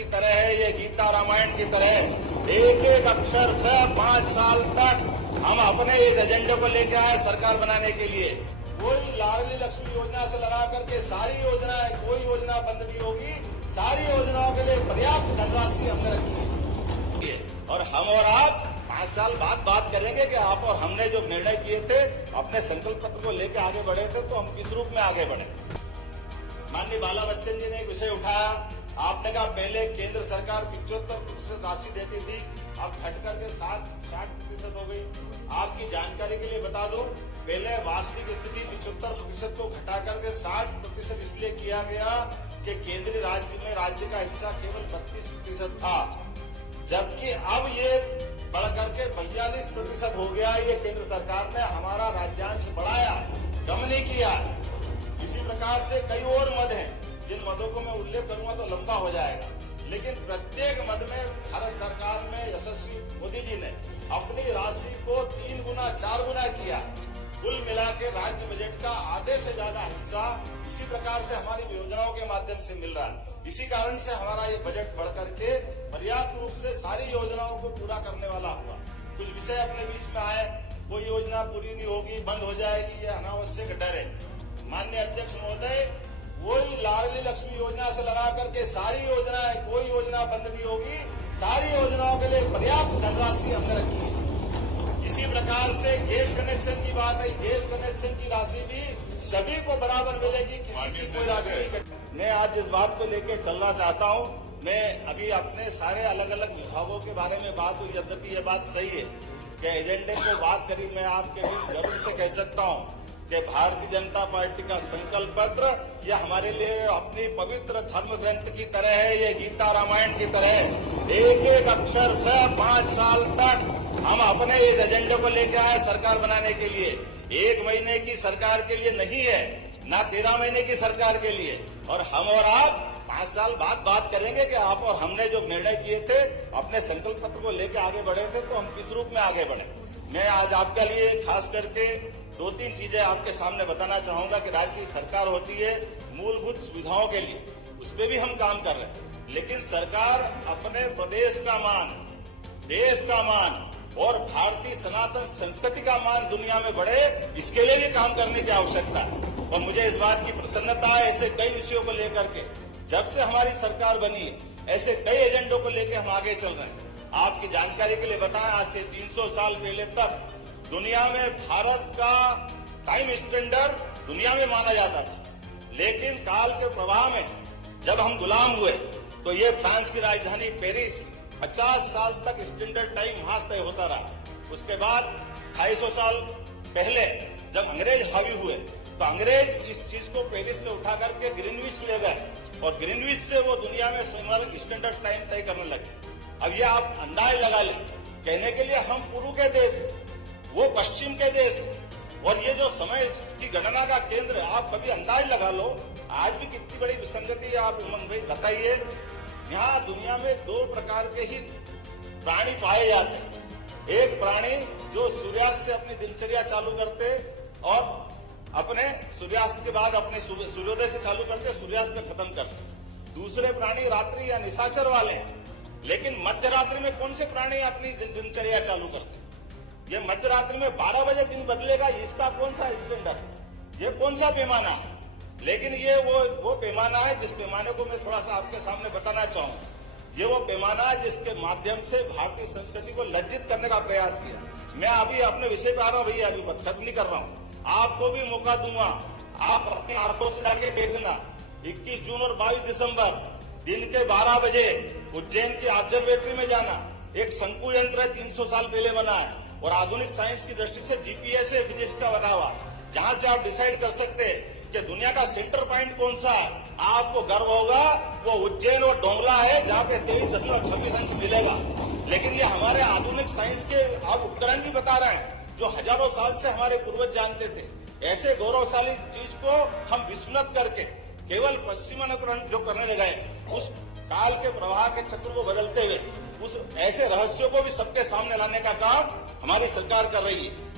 की तरह है, ये गीता रामायण की तरह एक एक अक्षर से 5 साल तक हम अपने इस एजेंडे को लेकर आए सरकार बनाने के लिए। कोई लाडली लक्ष्मी योजना से लगा करके सारी योजनाएं, कोई योजना बंद नहीं होगी। सारी योजनाओं के लिए पर्याप्त धनराशि हमने रखी है और हम और आप 5 साल बाद बात करेंगे कि आप और हमने जो निर्णय किए थे, अपने संकल्प पत्र को लेकर आगे बढ़े थे, तो हम किस रूप में आगे बढ़े। माननीय बाला बच्चन जी ने एक विषय उठाया। आपने कहा पहले केंद्र सरकार 75% राशि देती थी, अब घट करके 60% हो गई। आपकी जानकारी के लिए बता दूं, पहले वास्तविक स्थिति 75% को घटा करके 60% इसलिए किया गया कि केंद्रीय राज्य में राज्य का हिस्सा केवल 32% था, जबकि अब ये बढ़ करके 42% हो गया। ये केंद्र सरकार ने हमारा राज्यांश बढ़ाया, कम नहीं किया। इसी प्रकार से कई और मद हैं, जिन मदों को मैं उल्लेख करूंगा तो लंबा हो जाएगा, लेकिन प्रत्येक मद में भारत सरकार में यशस्वी मोदी जी ने अपनी राशि को 3 गुना 4 गुना किया। कुल मिला के राज्य बजट का आधे से ज्यादा हिस्सा इसी प्रकार से हमारी योजनाओं के माध्यम से मिल रहा है। इसी कारण से हमारा ये बजट बढ़ करके पर्याप्त रूप से सारी योजनाओं को पूरा करने वाला हुआ। कुछ विषय अपने बीच में आए, कोई योजना पूरी नहीं होगी, बंद हो जाएगी, ये अनावश्यक डर है। माननीय अध्यक्ष महोदय, कोई लाडली लक्ष्मी योजना से लगा करके सारी योजनाएं, कोई योजना बंद नहीं होगी। सारी योजनाओं के लिए पर्याप्त धनराशि हमने रखी है। इसी प्रकार से गैस कनेक्शन की बात है, गैस कनेक्शन की राशि भी सभी को बराबर मिलेगी, किसी की कोई राशि नहीं। मैं आज इस बात को लेकर चलना चाहता हूं। मैं अभी अपने सारे अलग अलग विभागों के बारे में बात हुई, यद्यपि ये बात सही है कि एजेंडे को बात करी, मैं आपके भी गर्व से कह सकता हूं कि भारतीय जनता पार्टी का संकल्प पत्र यह हमारे लिए अपनी पवित्र धर्म ग्रंथ की तरह है, ये गीता रामायण की तरह एक एक अक्षर से 5 साल तक हम अपने इस एजेंडे को लेकर आए सरकार बनाने के लिए। 1 महीने की सरकार के लिए नहीं है, ना 13 महीने की सरकार के लिए। और हम और आप 5 साल बाद बात करेंगे कि आप और हमने जो निर्णय किए थे, अपने संकल्प पत्र को लेकर आगे बढ़े थे, तो हम किस रूप में आगे बढ़े। मैं आज आपके लिए खास करके 2-3 चीजें आपके सामने बताना चाहूंगा कि राज्य की सरकार होती है मूलभूत सुविधाओं के लिए, उस पर भी हम काम कर रहे हैं, लेकिन सरकार अपने प्रदेश का मान, देश का मान और भारतीय सनातन संस्कृति का मान दुनिया में बढ़े, इसके लिए भी काम करने की आवश्यकता है। और मुझे इस बात की प्रसन्नता है, ऐसे कई विषयों को लेकर के जब से हमारी सरकार बनी है, ऐसे कई एजेंडों को लेकर हम आगे चल रहे हैं। आपकी जानकारी के लिए बताएं, आज से 300 साल पहले तक दुनिया में भारत का टाइम स्टैंडर्ड दुनिया में माना जाता था, लेकिन काल के प्रवाह में जब हम गुलाम हुए तो ये फ्रांस की राजधानी पेरिस 50 साल तक स्टैंडर्ड टाइम वहां तय होता रहा। उसके बाद 250 साल पहले जब अंग्रेज हावी हुए तो अंग्रेज इस चीज को पेरिस से उठा करके ग्रीनविच ले गए और ग्रीनविच से वो दुनिया में स्टैंडर्ड टाइम तय करने लगे। अब ये आप अंदाज लगा लें, कहने के लिए हम पूर्व के देश हैं, वो पश्चिम के देश है, और ये जो समय की गणना का केंद्र है, आप कभी अंदाज लगा लो आज भी कितनी बड़ी विसंगति है। आप उमंग भाई बताइए, यहाँ दुनिया में 2 प्रकार के ही प्राणी पाए जाते हैं। एक प्राणी जो सूर्यास्त से अपनी दिनचर्या चालू करते और अपने सूर्यास्त के बाद अपने सूर्योदय से चालू करते, सूर्यास्त में खत्म करते। दूसरे प्राणी रात्रि या निशाचर वाले हैं, लेकिन मध्य रात्रि में कौन से प्राणी अपनी दिनचर्या चालू करते? ये मध्य रात्रि में 12 बजे दिन बदलेगा, इसका कौन सा स्टैंडर्ड, ये कौन सा पैमाना? लेकिन ये वो पैमाना है जिस पैमाने को मैं थोड़ा सा आपके सामने बताना चाहूँ। ये वो पैमाना है जिसके माध्यम से भारतीय संस्कृति को लज्जित करने का प्रयास किया। मैं अभी अपने विषय पे आ रहा हूँ भैया, अभी खत्म नहीं कर रहा हूँ। आपको भी मौका दूंगा, आप अपनी आंखों से जाके देखना। 21 जून और 22 दिसंबर दिन के 12 बजे उज्जैन की ऑब्जर्वेटरी में जाना। एक शंकु यंत्र है, 300 साल पहले बना है और आधुनिक साइंस की दृष्टि से जीपीएस है फिजिक्स का बना हुआ, जहां से आप डिसाइड कर सकते हैं कि दुनिया का सेंटर पॉइंट कौन सा है। आपको गर्व होगा वो उज्जैन और डोंगला है, जहां पे 23.26 अंश मिलेगा। लेकिन ये हमारे आधुनिक साइंस के आप उपकरण भी बता रहे हैं, जो हजारों साल से हमारे पूर्वज जानते थे। ऐसे गौरवशाली चीज को हम विस्मृत करके केवल पश्चिमानुकरण जो करने गए, उस काल के प्रवाह के चक्र को बदलते हुए उस ऐसे रहस्यों को भी सबके सामने लाने का काम हमारी सरकार कर रही है।